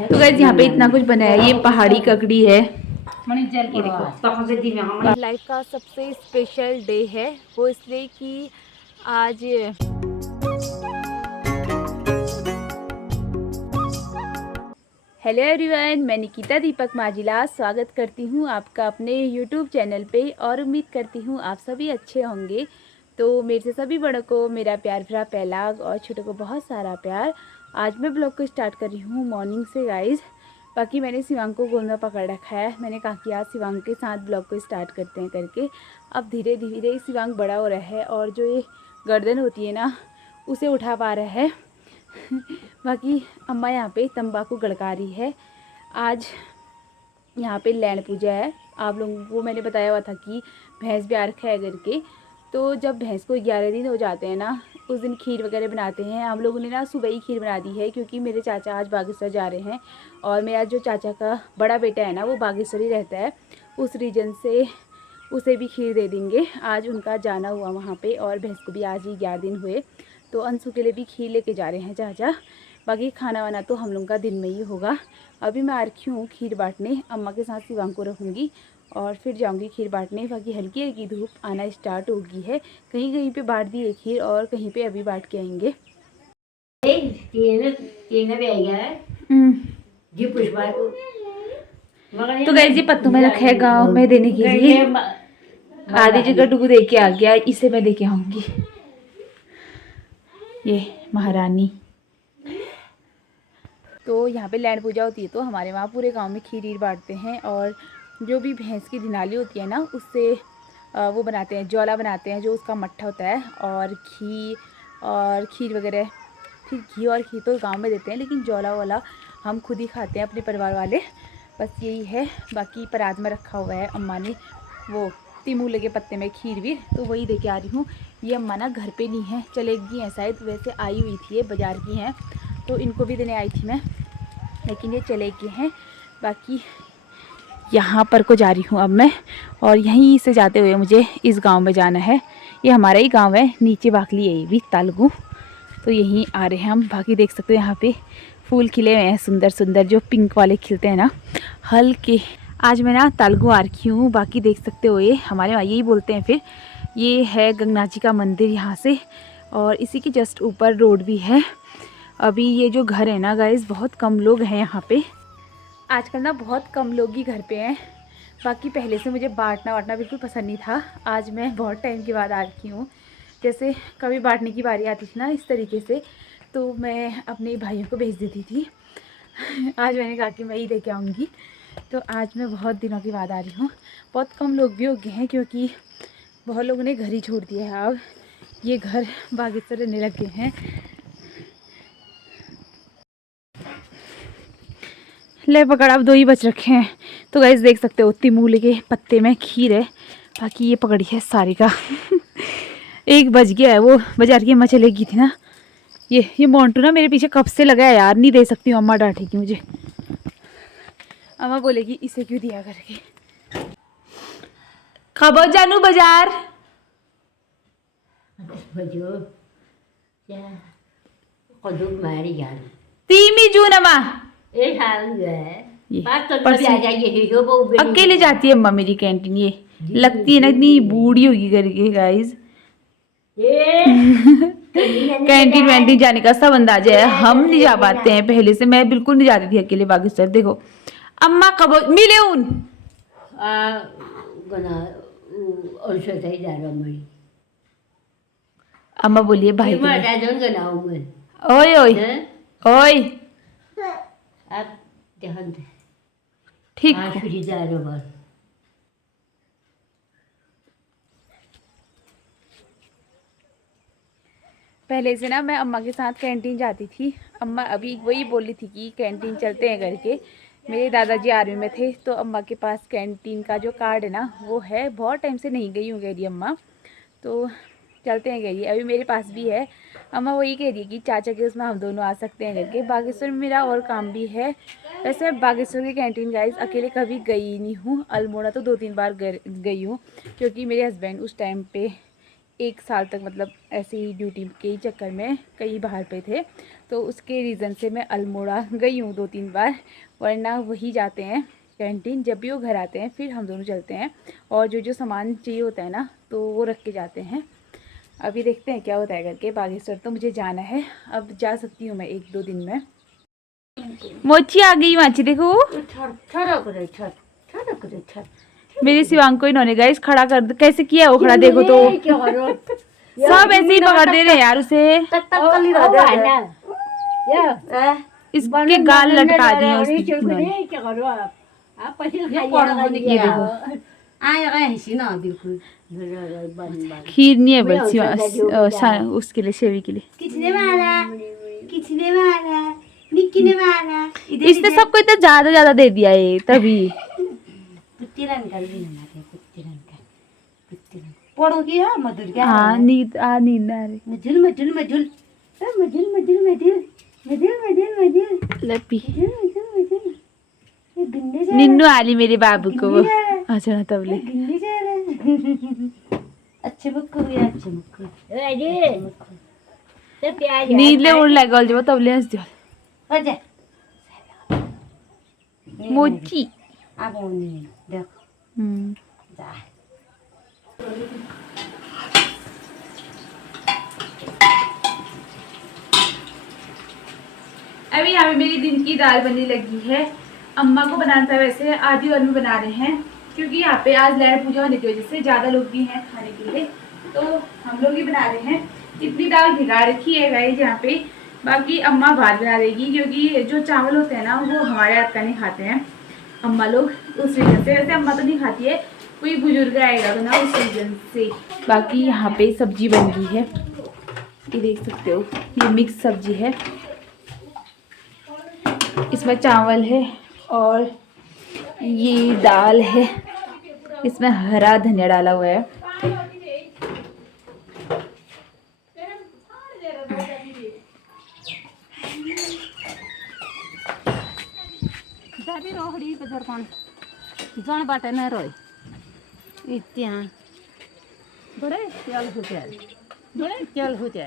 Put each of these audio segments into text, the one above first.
तो गाइस यहाँ पे इतना कुछ बनाया है। ये पहाड़ी ककड़ी है। ये देखो, लाइफ का सबसे स्पेशल डे है वो, इसलिए कि आज हेलो एवरीवन, मैं निकिता दीपक माजिला स्वागत करती हूँ आपका अपने यूट्यूब चैनल पे और उम्मीद करती हूँ आप सभी अच्छे होंगे। तो मेरे से सभी बड़ों को मेरा प्यार भरा पहलाग और छोटों को बहुत सारा प्यार। आज मैं ब्लॉग को स्टार्ट कर रही हूँ मॉर्निंग से गाइज। बाकी मैंने शिवांग को गोद में पकड़ रखा है। मैंने कहा कि आज शिवांग के साथ ब्लॉग को स्टार्ट करते हैं करके। अब धीरे धीरे शिवांग बड़ा हो रहा है और जो ये गर्दन होती है ना उसे उठा पा रहा है। बाकी अम्मा यहाँ पे तंबाकू गड़का रही है। आज यहाँ पे लैंड पूजा है। आप लोगों को मैंने बताया हुआ था कि भैंस ब्याह रखा है करके। तो जब भैंस को 11 दिन हो जाते हैं ना, उस दिन खीर वगैरह बनाते हैं। हम लोगों ने ना सुबह ही खीर बना दी है क्योंकि मेरे चाचा आज बागेश्वर जा रहे हैं और मेरा जो चाचा का बड़ा बेटा है ना वो बागेश्वर ही रहता है। उस रीजन से उसे भी खीर दे देंगे। आज उनका जाना हुआ वहाँ पे और भैंस को भी आज ही 11 दिन हुए, तो अंशु के लिए भी खीर लेके जा रहे हैं चाचा। बाकी खाना वाना तो हम लोगों का दिन में ही होगा। अभी मैं आ रखी हूँ खीर बांटने। अम्मा के साथ शिवांग को रखूँगी और फिर जाऊँगी खीर बांटने। बाकी हल्की हल्की धूप आना स्टार्ट हो गई है। कहीं कहीं पे बांट दी है खीर और कहीं पे अभी बांट के आएंगे। तो गाइस ये पत्तों में रखा है गाँव में देने के लिए। आधी जगह डुगू दे के आ गया, इसे मैं दे के आऊँगी। ये महारानी। तो यहाँ पे लैंड पूजा होती है तो हमारे वहाँ पूरे गांव में खीर बांटते हैं और जो भी भैंस की धिनाली होती है ना उससे वो बनाते हैं, ज्वाला बनाते हैं जो उसका मट्ठा होता है, और घी और खीर वगैरह। फिर घी और खीर तो गांव में देते हैं लेकिन ज्वाला वाला हम खुद ही खाते हैं अपने परिवार वाले। बस यही है। बाकी परात में रखा हुआ है अम्मा ने वो तिमूले के पत्ते में खीर भी, तो वही दे के आ रही हूँ। ये अम्मा ना घर पे नहीं है, चले गई हैं शायद। वैसे आई हुई थी, ये बाज़ार की हैं तो इनको भी देने आई थी मैं, लेकिन ये चले गए हैं। बाकी यहाँ पर को जा रही हूँ अब मैं, और यहीं से जाते हुए मुझे इस गांव में जाना है। ये हमारा ही गांव है, नीचे बाकली है ये भी तालगू। तो यहीं आ रहे हैं हम। बाकी देख सकते हो यहाँ पे फूल खिले हुए हैं सुंदर सुंदर, जो पिंक वाले खिलते हैं ना हल्के। आज मैं ना तालगू आ रखी हूँ। बाकी देख सकते हो ये हमारे वहाँ यही बोलते हैं। फिर ये है गंगनाथ जी का मंदिर यहाँ से, और इसी के जस्ट ऊपर रोड भी है। अभी ये जो घर है ना गाइस, बहुत कम लोग हैं यहाँ पे। आजकल ना बहुत कम लोग ही घर पे हैं। बाकी पहले से मुझे बांटना वाटना बिल्कुल पसंद नहीं था। आज मैं बहुत टाइम के बाद आ रखी हूँ। जैसे कभी बांटने की बारी आती थी ना इस तरीके से, तो मैं अपने भाइयों को भेज देती थी। आज मैंने कहा कि मैं ही लेके आऊँगी। तो आज मैं बहुत दिनों के बाद आ रही हूँ। बहुत कम लोग भी हो गए हैं क्योंकि बहुत लोगों ने घर ही छोड़ दिया है। अब ये घर बागेश्वर रहने लग गए हैं। ले पकड़, अब 2 ही बच रखे हैं। तो गाइस देख सकते हो तिमूले के पत्ते में खीर है। बाकी ये पकड़ी है सारी का। एक बच गया है, वो बाजार की अम्मा चले गई थी ना। ये मोंटू ना मेरे पीछे कब से लगा है यार, नहीं दे सकती हूँ, अम्मा डांटेगी मुझे। अम्मा बोलेगी इसे क्यों दिया करके। खबो जानू बाजार तीमी जून अम्मा अकेले जाती है अम्मा मेरी कैंटीन। ये लगती है ना इतनी बूढ़ी होगी करके गाइस। कैंटीन वैंटीन जाने का सब अंदाजा है, हम नहीं जा पाते हैं। पहले से मैं बिल्कुल नहीं जाती थी अकेले बागेश्वर। देखो अम्मा कब मिले उन अम्मा बोलिए भाई ओए ओए ओए ठीक। पहले से ना मैं अम्मा के साथ कैंटीन जाती थी। अम्मा अभी वही बोली थी कि कैंटीन चलते हैं करके। मेरे दादाजी आर्मी में थे तो अम्मा के पास कैंटीन का जो कार्ड है ना वो है। बहुत टाइम से नहीं गई हूँ कह रही अम्मा, तो चलते हैं कह रही। अभी मेरे पास भी है। अम्मा वही कह रही है कि चाचा के उसमें हम दोनों आ सकते हैं करके। बागेश्वर में मेरा और काम भी है। वैसे बागेश्वर की कैंटीन गाइस अकेले कभी गई नहीं हूँ। अल्मोड़ा तो 2-3 बार गई हूँ क्योंकि मेरे हस्बैंड उस टाइम पे 1 साल तक मतलब ऐसे ही ड्यूटी के ही चक्कर में कहीं बाहर पे थे। तो उसके रीज़न से मैं अल्मोड़ा गई हूँ 2-3 बार, वरना वही जाते हैं कैंटीन। जब भी वो घर आते हैं फिर हम दोनों चलते हैं, और जो जो सामान चाहिए होता है ना तो वो रख के जाते हैं। अभी देखते हैं क्या होता है करके। बागेश्वर तो मुझे जाना है, अब जा सकती हूँ मैं 1-2 दिन में। मोची आ गई माची, देखो मेरी शिवांग को इन्होंने गाइस खड़ा कर कैसे किया वो खड़ा, देखो तो सब ऐसे ही पकड़ दे रहे हैं यार उसे। इसके गाल लटका दिए उसने। ये देखो खीर नहीं है बस उसके लिए, शेवी के लिए। इसने सबको इतना ज्यादा दे दिया है तभी। हाँ नींद आ रही। लपी निन्नू आली मेरे बाबू को वो। अच्छा तबले अच्छे नीले उड़ लगल जो तबले हंस दियो मोची। अभी यहाँ पे मेरी दिन की दाल बनने लगी है। अम्मा को बनाना था, वैसे आधी और में बना रहे हैं क्योंकि यहाँ पे आज लैड पूजा होने की वजह से ज़्यादा लोग भी हैं खाने के लिए, तो हम लोग ही बना रहे हैं। इतनी दाल भिगा रखी है गाइस यहाँ पे, बाकी अम्मा भात बना देगी क्योंकि जो चावल होते हैं ना वो हमारे हाथ का नहीं खाते हैं अम्मा लोग, उस रीज़न से। वैसे अम्मा तो नहीं खाती है, कोई बुजुर्ग आएगा तो ना उस रीज़न से। बाकी यहाँ पे सब्जी बन गई है, ये देख सकते हो, ये मिक्स सब्जी है। इसमें चावल है और ये दाल है, इसमें हरा धनिया डाला हुआ है। जन बाटे न रोय इत्या बड़े चल होते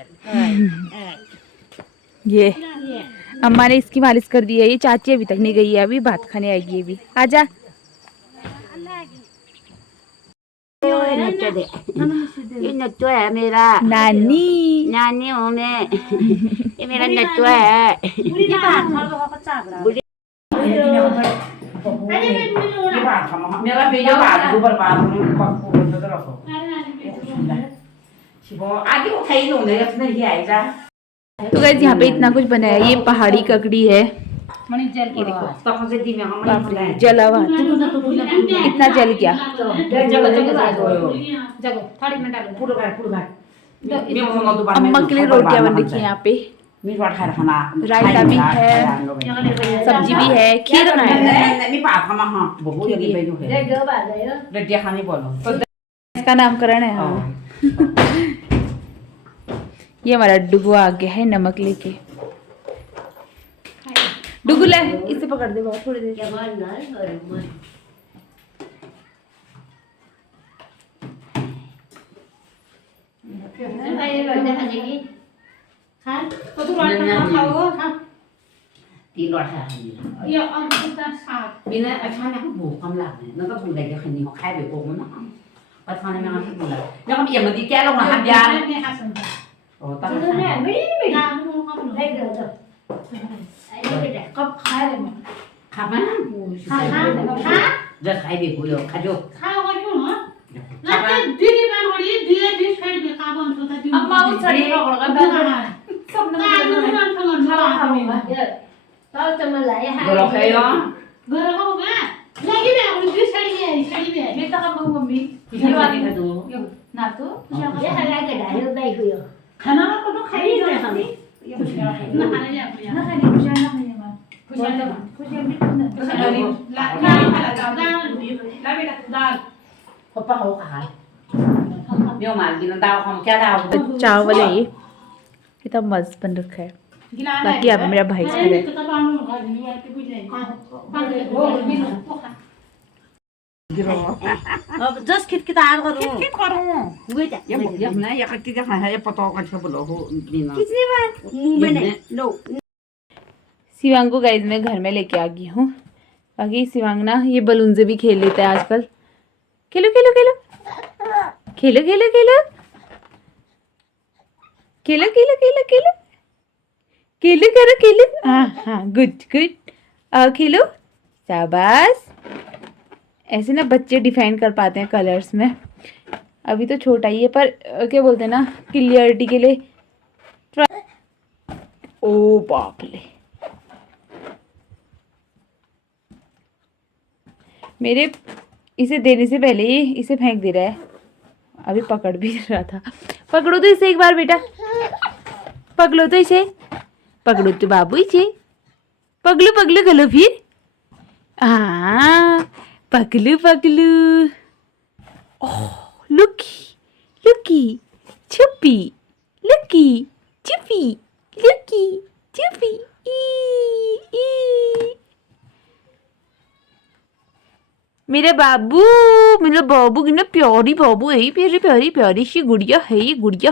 ये अम्मा ने इसकी मालिश कर दी है। ये चाची अभी तक नहीं गई है, अभी भात खाने आएगी। ये भी आजा। ये नट्टू है मेरा, नानी हूँ मैं, ये मेरा नट्टू है। मेरा बेटा बात ऊपर बात आगे वो खाई लूंगे अपने ही आएगा। तो गाइस यहाँ पे इतना कुछ बनाया, ये पहाड़ी ककड़ी है, ये देखो जला हुआ, इतना जल गया। अम्मा के लिए रोटियां बन रखी है यहाँ पे, रायता भी है, सब्जी भी है, खीर बनाया। इसका नामकरण है। हाँ ये हमारा डुगू आ गया है नमक लेके। डुगू ले, इसे पकड़ दे बहुत थोड़ी देर। बिना अच्छा ना भूख कम लागने न तो भूख लगे खनी हो खाए बे को ना और खाने में आके बोला ना कम ये मत क्या लोग हाथ यार ओ ता नहीं नाम को ले दे दो आई कब खाए रे खा ना खा जब खाए बे को खा जो खाओ को क्यों हो ना दीदी बन होड़ी दिए भी छड़ दे का बन तो दी अम्मा वो छड़ी का सब ना खाओ तो तुम लाए हां गरो खायो गरो हो गया लगी मैं उनकी छड़ी है मैं तो हम मम्मी ये वाली है दो ना तो ये हरा के डालो भाई को खाना को तो खाई नहीं खानी ना खाने नहीं अपने ना खाने कुछ ना खाने मां कुछ भी ना ला बेटा दाल पापा हो खा मेरे मां की दाल हम क्या दाल चावल है ये कितना मस्त बन रखा है। बाकी अब मेरा भाई खा रहा है। अब जस खिटखिटार करूँ खिटखिट करूँ wait ये ना ये कति जहाँ है ये पता कर सब बोलो हो बिना कितनी बार मुंह में नहीं नो शिवांग को गाइस मैं घर में लेके आ गई हूँ। बाकी शिवांग ना ये बलून से भी खेल लेता है आजकल। खेलो खेलो खेलो खेलो खेलो खेलो खेलो खेलो खेलो खेलो खेलो करो खेलो। हाँ हाँ गुड गुड आओ खेलो शाबाश। ऐसे ना बच्चे डिफाइन कर पाते हैं कलर्स में। अभी तो छोटा ही है पर क्या बोलते हैं ना क्लियरिटी के लिए ओ बाप रे मेरे इसे देने से पहले ही इसे फेंक दे रहा है। अभी पकड़ भी रहा था। पकड़ो तो इसे एक बार बेटा पकड़ो तो इसे पकड़ो तो बाबू इसे पगलू पगलू गलो फिर हाँ पगलू पगलू ओह लुकी लुकी छुपी लुकी छुपी लुकी छुपी ई मेरा बाबू कितना प्यारी बाबू है प्यारी प्यारी प्यारी सी गुड़िया है ये गुड़िया।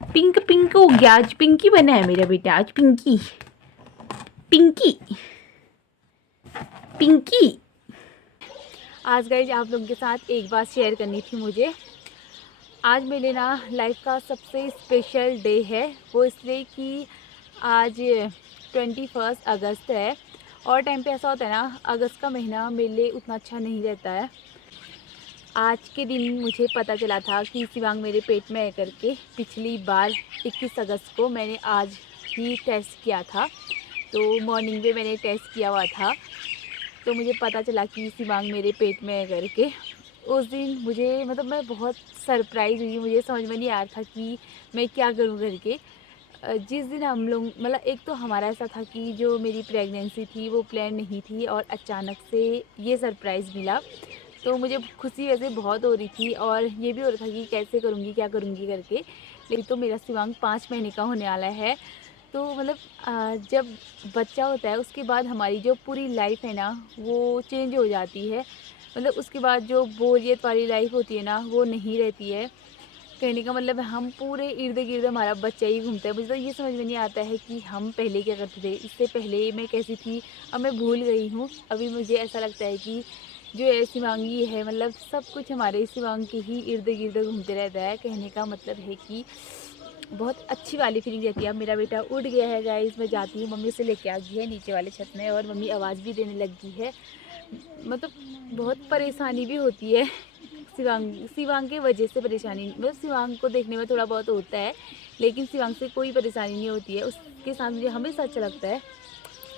पिंक पिंक हो गया आज पिंकी बना है मेरा बेटा आज पिंकी पिंकी पिंकी। आज गाइस आप लोगों के साथ एक बात शेयर करनी थी मुझे। आज मेरे ना लाइफ का सबसे स्पेशल डे है वो इसलिए कि आज 21 अगस्त है और टाइम पे ऐसा होता है ना अगस्त का महीना मेरे लिए उतना अच्छा नहीं रहता है। आज के दिन मुझे पता चला था कि शिवांग मेरे पेट में है करके। पिछली बार 21 अगस्त को मैंने आज ही टेस्ट किया था तो मॉर्निंग में मैंने टेस्ट किया हुआ था तो मुझे पता चला कि शिवांग मेरे पेट में है करके। उस दिन मुझे मतलब मैं बहुत सरप्राइज़ हुई। मुझे समझ में नहीं आ रहा था कि मैं क्या करूँ करके। जिस दिन हम लोग मतलब एक तो हमारा ऐसा था कि जो मेरी प्रेगनेंसी थी वो प्लान नहीं थी और अचानक से ये सरप्राइज़ मिला तो मुझे खुशी वैसे बहुत हो रही थी और ये भी हो रहा था कि कैसे करूँगी क्या करूँगी करके। लेकिन तो मेरा शिवांग 5 महीने का होने वाला है तो मतलब जब बच्चा होता है उसके बाद हमारी जो पूरी लाइफ है ना वो चेंज हो जाती है। मतलब उसके बाद जो बोरियत वाली लाइफ होती है ना वो नहीं रहती है। कहने का मतलब हम पूरे इर्द गिर्द हमारा बच्चा ही घूमता है। मुझे तो ये समझ में नहीं आता है कि हम पहले क्या करते थे इससे पहले मैं कैसी थी अब मैं भूल गई हूँ। अभी मुझे ऐसा लगता है कि जो है शिवांगी है मतलब सब कुछ हमारे शिवांग के ही इर्द गिर्द घूमते रहता है। कहने का मतलब है कि बहुत अच्छी वाली फीलिंग रहती है। अब मेरा बेटा उठ गया है गाइस मैं जाती हूँ मम्मी से लेके आ गई है नीचे वाले छत में और मम्मी आवाज़ भी देने लग गई है। मतलब बहुत परेशानी भी होती है शिवांग के वजह से परेशानी मतलब शिवांग को देखने में थोड़ा बहुत होता है लेकिन शिवांग से कोई परेशानी नहीं होती है। उसके साथ मुझे हमेशा अच्छा लगता है।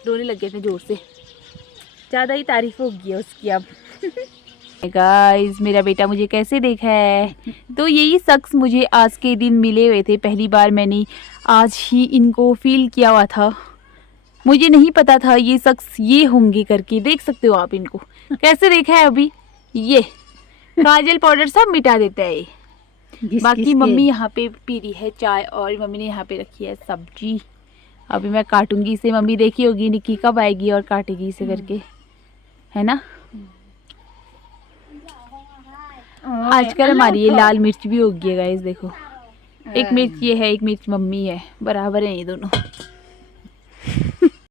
रोने लग गए थे ज़ोर से ज़्यादा ही तारीफ हो गई है उसकी अब। गाइस मेरा बेटा मुझे कैसे देखा है तो यही शख्स मुझे आज के दिन मिले हुए थे। पहली बार मैंने आज ही इनको फील किया हुआ था। मुझे नहीं पता था ये शख्स ये होंगे करके। देख सकते हो आप इनको कैसे देखा है अभी ये काजल पाउडर सब मिटा देता है ये। बाकी मम्मी यहाँ पे पी रही है चाय और मम्मी ने यहाँ पे रखी है सब्जी। अभी मैं काटूंगी इसे। मम्मी देखी होगी निक्की कब आएगी और काटेगी इसे करके है ना। आजकल हमारी ये लाल मिर्च भी हो गई है गाइस देखो। एक मिर्च ये है एक मिर्च मम्मी है बराबर है ये दोनों।